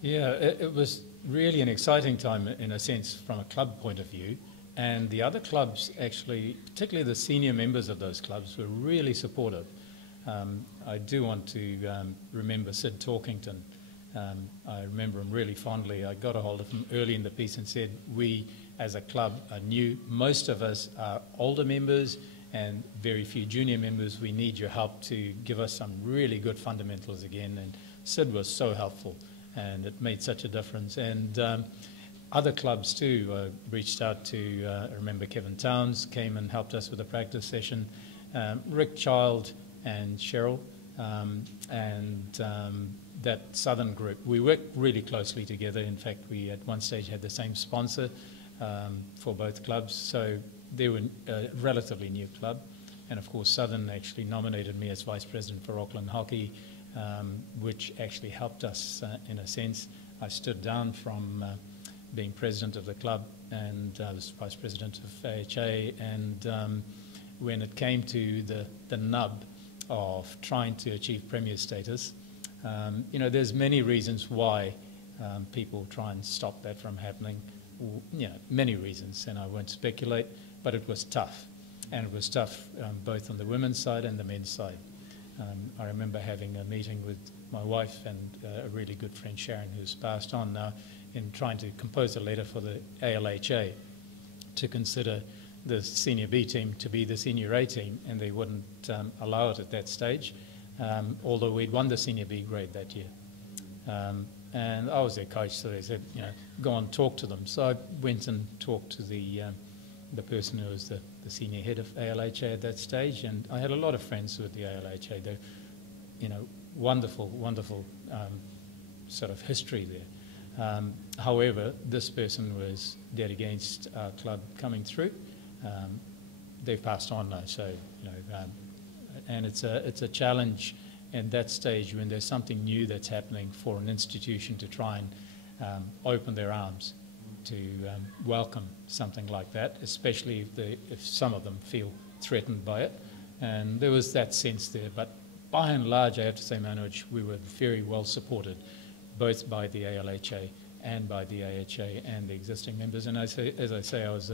Yeah, it was really an exciting time in a sense from a club point of view. And the other clubs actually, particularly the senior members of those clubs, were really supportive. I do want to remember Sid Torkington. I remember him really fondly. I got a hold of him early in the piece and said, we as a club are new. Most of us are older members and very few junior members. We need your help to give us some really good fundamentals again. And Sid was so helpful, and it made such a difference. And other clubs too reached out to, I remember Kevin Towns came and helped us with a practice session. Rick Child and Cheryl and that Southern group. We worked really closely together. In fact, we at one stage had the same sponsor for both clubs. So they were a relatively new club. And of course, Southern actually nominated me as vice president for Auckland Hockey, which actually helped us in a sense. I stood down from being president of the club, and I was vice president of AHA. And when it came to the nub of trying to achieve premier status, you know, there's many reasons why people try and stop that from happening. You know, many reasons, and I won't speculate, but it was tough. And it was tough both on the women's side and the men's side. I remember having a meeting with my wife and a really good friend, Sharon, who's passed on now, in trying to compose a letter for the ALHA to consider the senior B team to be the senior A team, and they wouldn't allow it at that stage, although we'd won the senior B grade that year. And I was their coach, so they said, you know, go and talk to them. So I went and talked to the person who was the senior head of ALHA at that stage, and I had a lot of friends with the ALHA. They're, you know, wonderful, wonderful sort of history there. However, this person was dead against our club coming through. They've passed on now, so, you know, and it's a challenge at that stage when there's something new that's happening for an institution to try and open their arms to welcome something like that, especially if some of them feel threatened by it. And there was that sense there. But by and large, I have to say, Manoj, we were very well supported, both by the ALHA and by the AHA and the existing members. And as I say, I was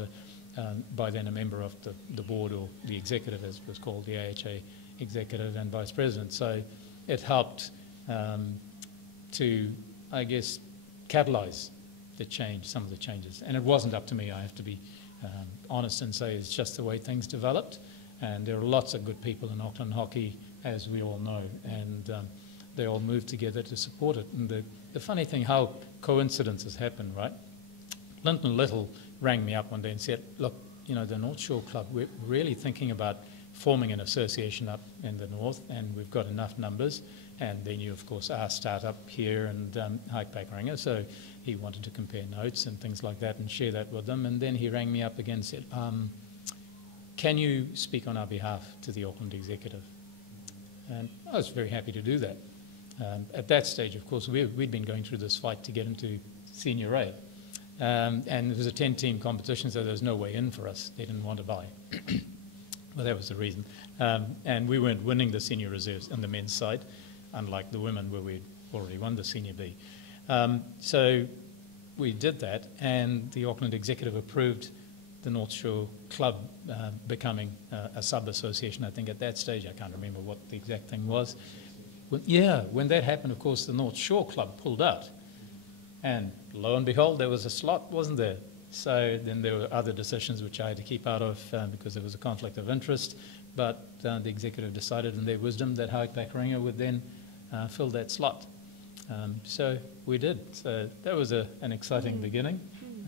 by then a member of the board, or the executive as it was called, the AHA executive and vice president. So it helped to, I guess, catalyse the change, some of the changes. And it wasn't up to me, I have to be honest and say it's just the way things developed. And there are lots of good people in Auckland hockey, as we all know, and they all moved together to support it. And the funny thing, how coincidences happen, right? Linton Little rang me up one day and said, look, you know, the North Shore Club, we're really thinking about forming an association up in the north, and we've got enough numbers. And then you, of course, our startup here and Howick Pakuranga, so he wanted to compare notes and things like that and share that with them. And then he rang me up again and said, can you speak on our behalf to the Auckland executive? And I was very happy to do that. At that stage, of course, we'd been going through this fight to get into Senior A. And it was a 10-team competition, so there was no way in for us. They didn't want to buy. Well, that was the reason. And we weren't winning the senior reserves on the men's side, unlike the women where we'd already won the senior B. So we did that, and the Auckland executive approved the North Shore Club becoming a sub-association. I think at that stage, I can't remember what the exact thing was. When that happened, of course, the North Shore Club pulled out. And lo and behold, there was a slot, wasn't there? So then there were other decisions which I had to keep out of because there was a conflict of interest. But the executive decided in their wisdom that Howick Pakuranga would then fill that slot. So we did. So that was an exciting beginning,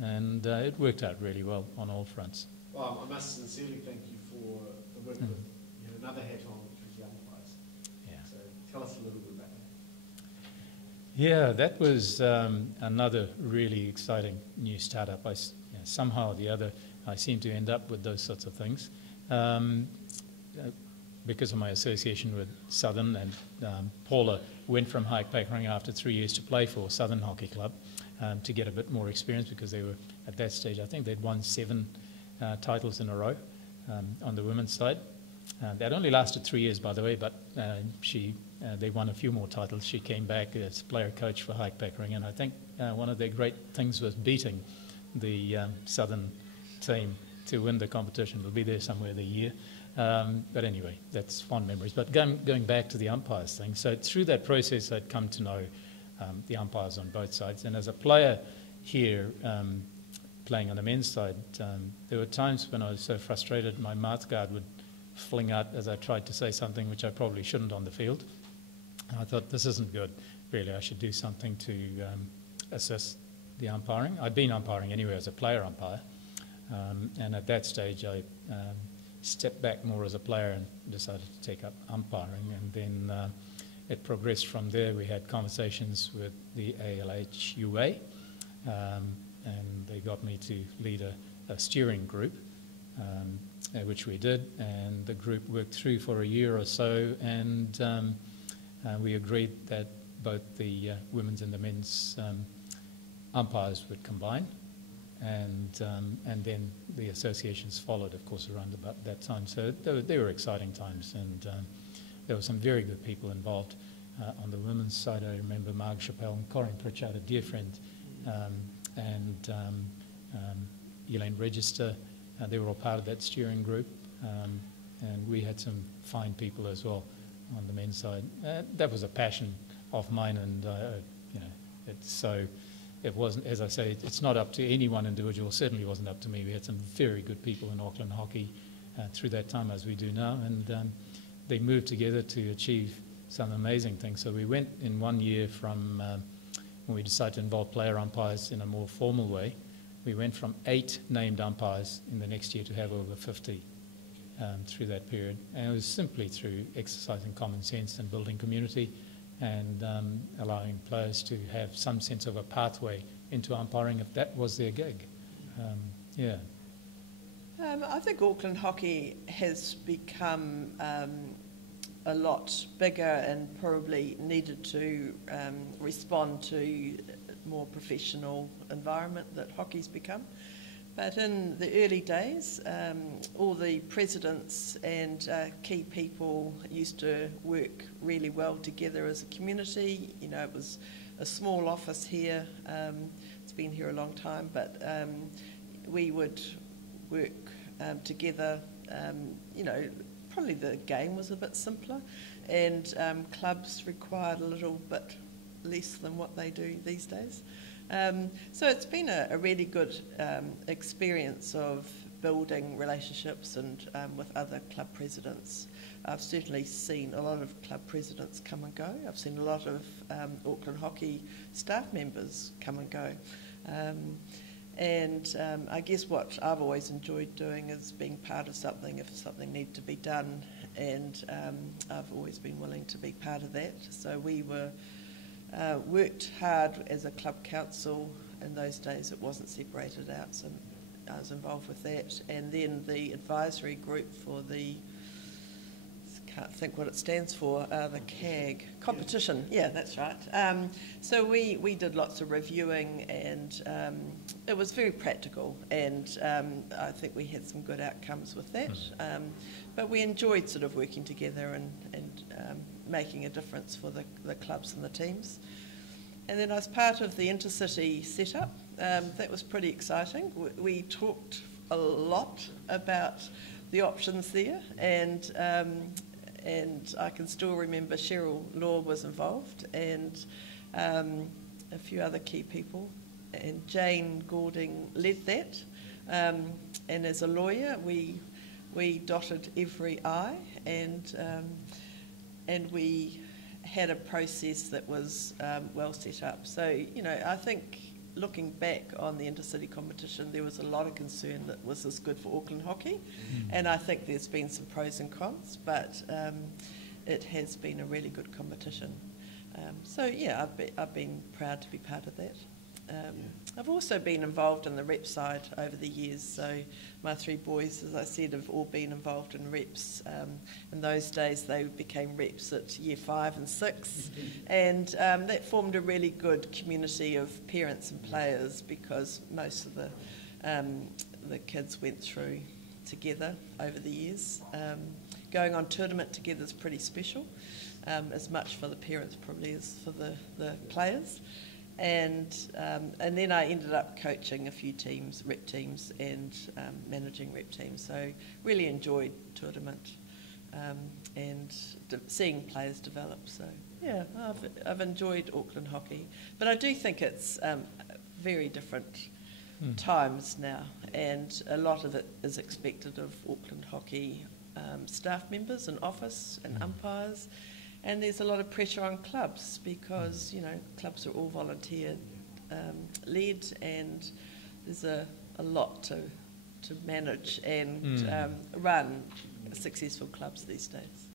and it worked out really well on all fronts. Well, I must sincerely thank you for the work with another hat on with young players. Yeah. So tell us a little bit about that. Yeah, that was another really exciting new startup. Somehow or the other, I seem to end up with those sorts of things. Because of my association with Southern, and Paula went from Howick Pakuranga after 3 years to play for Southern Hockey Club to get a bit more experience, because they were, at that stage, I think they'd won 7 titles in a row on the women's side. That only lasted 3 years, by the way, but she they won a few more titles. She came back as player coach for Howick Pakuranga, and I think one of their great things was beating the southern team to win the competition. It'll be there somewhere the year. But anyway, that's fond memories. But going back to the umpires thing, so through that process I'd come to know the umpires on both sides. And as a player here, playing on the men's side, there were times when I was so frustrated my mouth guard would fling out as I tried to say something which I probably shouldn't on the field. And I thought, this isn't good, really. I should do something to assist the umpiring. I'd been umpiring anyway as a player umpire. And at that stage I stepped back more as a player and decided to take up umpiring. And then it progressed from there. We had conversations with the ALHUA, and they got me to lead a steering group, which we did, and the group worked through for a year or so, and we agreed that both the women's and the men's umpires would combine, and then the associations followed, of course, around about that time. So they were exciting times, and there were some very good people involved. On the women's side, I remember Marg Chappelle and Corinne Pritchard, a dear friend, and Elaine Register. They were all part of that steering group, and we had some fine people as well on the men's side. That was a passion of mine, and it wasn't, as I say, it's not up to any one individual. Certainly wasn't up to me. We had some very good people in Auckland hockey through that time, as we do now, and they moved together to achieve some amazing things. So we went in 1 year from when we decided to involve player umpires in a more formal way. We went from 8 named umpires in the next year to have over 50 through that period. And it was simply through exercising common sense and building community and allowing players to have some sense of a pathway into umpiring if that was their gig. I think Auckland hockey has become a lot bigger and probably needed to respond to more professional environment that hockey's become. But in the early days, all the presidents and key people used to work really well together as a community. You know, it was a small office here. It's been here a long time, but we would work together. Probably the game was a bit simpler, and clubs required a little bit less than what they do these days. So it's been a really good experience of building relationships and with other club presidents. I've certainly seen a lot of club presidents come and go. I've seen a lot of Auckland hockey staff members come and go. I guess what I've always enjoyed doing is being part of something if something needed to be done, and I've always been willing to be part of that. So we were worked hard as a club council. In those days it wasn't separated out, so I was involved with that. And then the advisory group for the, can't think what it stands for, the CAG competition. Yeah, that's right. So we did lots of reviewing, and it was very practical, and I think we had some good outcomes with that. But we enjoyed sort of working together and making a difference for the clubs and the teams. And then I was part of the intercity setup. That was pretty exciting. We talked a lot about the options there, and I can still remember Cheryl Law was involved, and a few other key people, and Jane Goulding led that. And as a lawyer, we dotted every I, and we had a process that was well set up. So, you know, I think looking back on the intercity competition, there was a lot of concern that was this good for Auckland hockey, and I think there's been some pros and cons, but it has been a really good competition. So yeah, I've been proud to be part of that. I've also been involved in the rep side over the years, so my 3 boys, as I said, have all been involved in reps. In those days they became reps at year 5 and 6, and that formed a really good community of parents and players, because most of the kids went through together over the years. Going on tournament together is pretty special. as much for the parents probably as for the players. And then I ended up coaching a few teams, rep teams, and managing rep teams. So really enjoyed tournament and seeing players develop. So yeah, I've enjoyed Auckland hockey, but I do think it's very different times now, and a lot of it is expected of Auckland hockey staff members and office and umpires. And there's a lot of pressure on clubs because, you know, clubs are all volunteer led, and there's a lot to manage and run successful clubs these days.